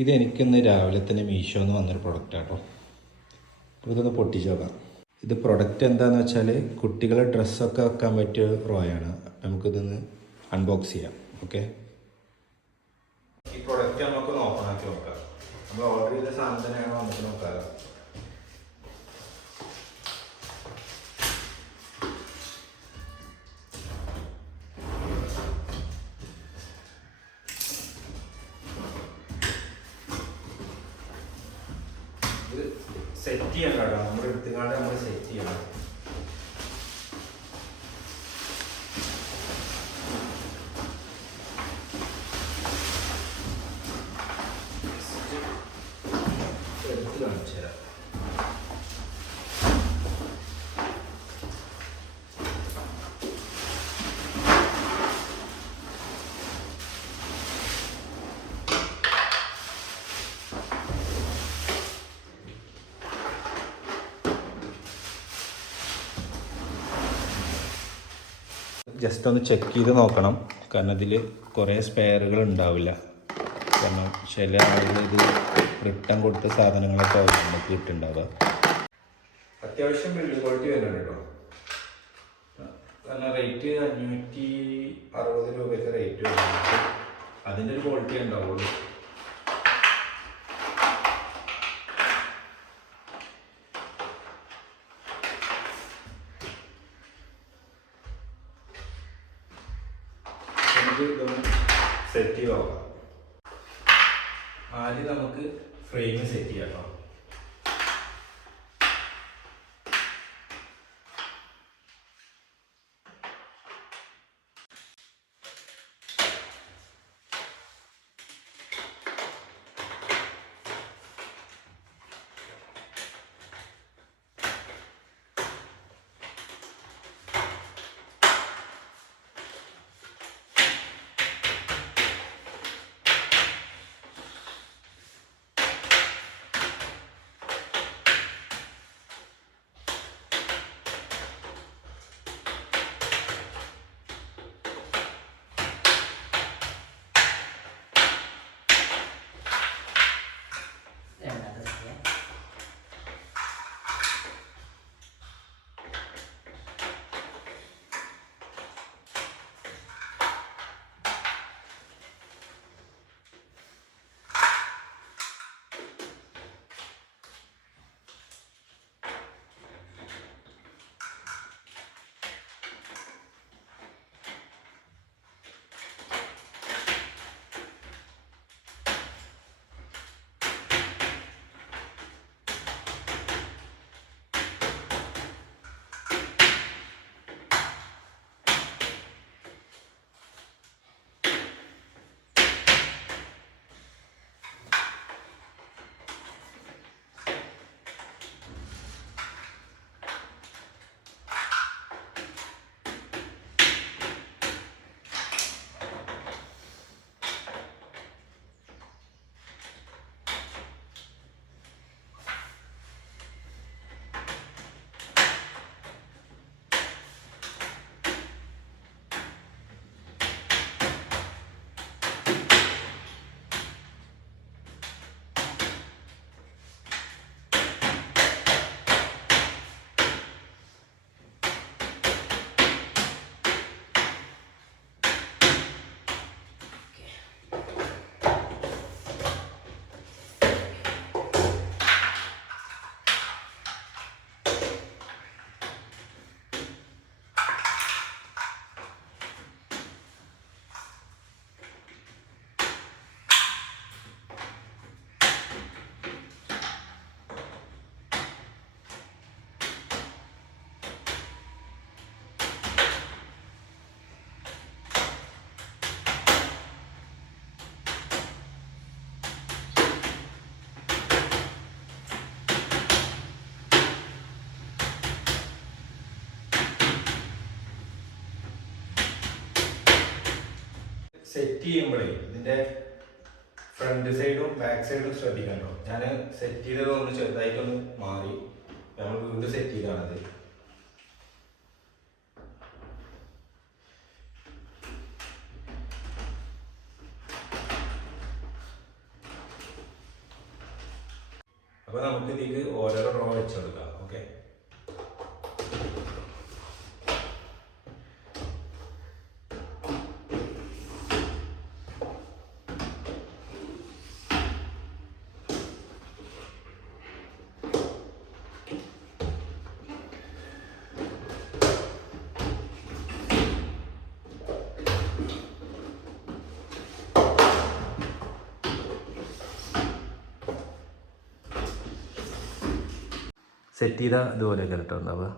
ഇത് എനിക്കിന്ന് രാവിലെ തന്നെ മീഷോ എന്ന് വന്നൊരു പ്രൊഡക്റ്റ് ആട്ടോ. അപ്പോൾ ഇതൊന്ന് പൊട്ടിച്ച് നോക്കാം ഇത് പ്രൊഡക്റ്റ് എന്താണെന്ന് വെച്ചാൽ കുട്ടികളെ ഡ്രസ്സൊക്കെ വെക്കാൻ പറ്റിയ റോയാണ്. നമുക്കിതൊന്ന് അൺബോക്സ് ചെയ്യാം. ഓക്കെ ഈ പ്രൊഡക്റ്റ് നമുക്ക് ആക്കി നോക്കാം. നമ്മൾ ഓർഡർ ചെയ്ത സാധനം തന്നെയാണോ നമുക്ക് നോക്കാമല്ലോ സെറ്റ് ചെയ്യാൻ കേട്ടോ. നമ്മുടെ എടുത്തുകൊണ്ട് നമ്മൾ സെറ്റ് ചെയ്യണം. ജസ്റ്റ് ഒന്ന് ചെക്ക് ചെയ്ത് നോക്കണം. കാരണം ഇതിൽ കുറേ സ്പെയറുകൾ ഉണ്ടാവില്ല. കാരണം ചില ആളുകൾ റിട്ടേൺ കൊടുത്ത സാധനങ്ങളൊക്കെ നമുക്ക് കിട്ടുന്നുണ്ടാവുക. അത്യാവശ്യം ബിൽഡ് ക്വാളിറ്റി വരുന്നുണ്ട് കേട്ടോ. കാരണം റേറ്റ് അഞ്ഞൂറ്റി അറുപത് രൂപയൊക്കെ റേറ്റ് അതിന്റെ ഒരു ക്വാളിറ്റി ഉണ്ടാവുള്ളൂ ഇതൊന്ന് സെറ്റ് ചെയ്ത് ആദ്യം നമുക്ക് ഫ്രെയിം സെറ്റ് ചെയ്യാം സെറ്റ് ചെയ്യുമ്പോഴേ ഇതിന്റെ ഫ്രണ്ട് സൈഡും ബാക്ക് സൈഡും ശ്രദ്ധിക്കണ്ടോ? ഞാൻ സെറ്റ് ചെയ്തതൊന്ന് ചെറുതായിട്ടൊന്ന് മാറി. നമ്മൾ വീണ്ടും സെറ്റ് ചെയ്താണത് അപ്പോൾ നമുക്ക് ഇതിലേക്ക് ഓരോരോ റോ വെച്ച് കൊടുക്കാം. സെറ്റ് ചെയ്ത ഇതുപോലെയൊക്കെ കേട്ടോ. ഉണ്ടാവുക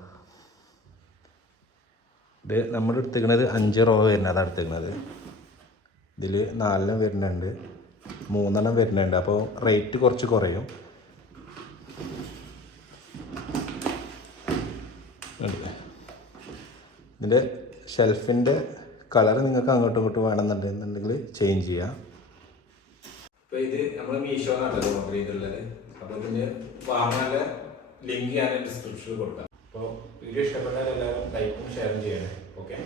ഇത് നമ്മൾ എടുത്തിരിക്കുന്നത് അഞ്ച് റോ വരുന്നതാണ് എടുത്തിരിക്കുന്നത് ഇതിൽ നാലെണ്ണം വരുന്നുണ്ട്. മൂന്നെണ്ണം വരുന്നുണ്ട്. അപ്പോൾ റേറ്റ് കുറച്ച് കുറയും. ഇതിന്റെ ഷെൽഫിന്റെ കളർ നിങ്ങൾക്ക് അങ്ങോട്ടും ഇങ്ങോട്ടും വേണമെന്നുണ്ടെന്നുണ്ടെങ്കിൽ ചേഞ്ച് ചെയ്യാം. ഇപ്പോൾ ഇത് നമ്മൾ മീഷോ ചെയ്തിട്ടുള്ളത് അപ്പോൾ ഇതിന് വാങ്ങാനുള്ള ലിങ്ക് ഞാൻ ഡിസ്ക്രിപ്ഷനിൽ കൊടുക്കാം. അപ്പോൾ വീഡിയോ ഇഷ്ടപ്പെട്ടാൽ എല്ലാവരും ലൈക്കും ഷെയറും ചെയ്യണേ. ഓക്കെ